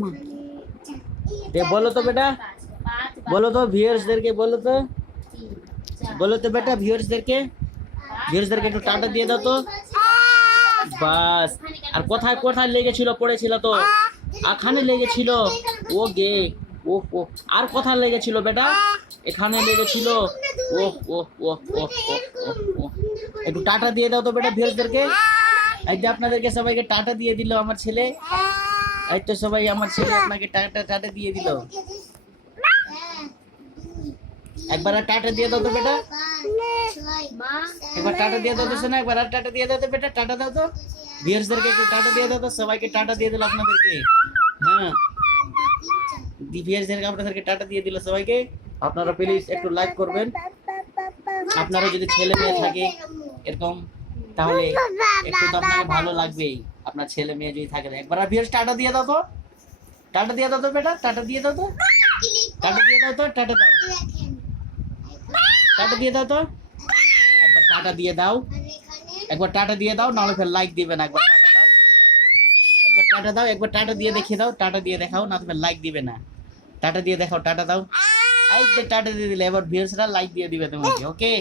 মা বলো তো বেটা, বলো তো ভিউয়ার্সদেরকে, বলো তো বেটা ভিউয়ার্সদেরকে একটু টাটা দিয়ে দাও তো। বাস। আর কোথায় কোথায় লেগেছিল, পড়েছিল তো, এখানে লেগেছিল। ও গে, ও ও আর কোথায় লেগেছিল বেটা? এখানে লেগেছিল। ও ও ও ও ও ও একটু টাটা দিয়ে দাও তো বেটা ভিউয়ার্সদেরকে। এই যে আপনাদেরকে সবাইকে টাটা দিয়ে দিল আমার ছেলে। এই তো সবাই আমার ছেলে আপনাকে টাটা টাটা দিয়ে দিল। একবার আর টাটা দিয়ে দাও তো বেটা, একবার টাটা দিয়ে দাও তো শোনা, একবার আর টাটা দিয়ে দাও তো বেটা, টাটা দাও তো ভিউয়ার্সদেরকে, একটু টাটা দিয়ে দাও তো। সবাইকে টাটা দিয়ে দিল আপনাদেরকে। হ্যাঁ, ভিউয়ার্সদেরকে আপনাদেরকে টাটা দিয়ে দিল সবাইকে। আপনারা প্লিজ একটু লাইক করবেন। আপনারা যদি ছেলে মেয়ে থাকে এরকম, তাহলে একটু তো আপনাকে ভালো লাগবেই। আপনার ছেলে মেয়ে যদি থাকে, একবার আর ভিউয়ার্স টাটা দিয়ে দাও তো, টাটা দিয়ে দাও তো বেটা, টাটা দিয়ে দাও তো, টাটা দিয়ে দাও তো, টাটা দাও, টাটা দিয়ে দাও তো, একবার টাটা দিয়ে দাও, একবার টাটা দিয়ে দাও, নাহলে ফের লাইক দিবে না। একবার টাটা দাও, একবার টাটা দাও, একবার টাটা দিয়ে দেখিয়ে দাও, টাটা দিয়ে দেখাও, না ফের লাইক দিবে না। টাটা দিয়ে দেখাও, টাটা দাও। এই যে টাটা দিয়ে দিলে, এবার ভিউয়ার্সরা লাইক দিয়ে দিবে তোমাকে। ওকে।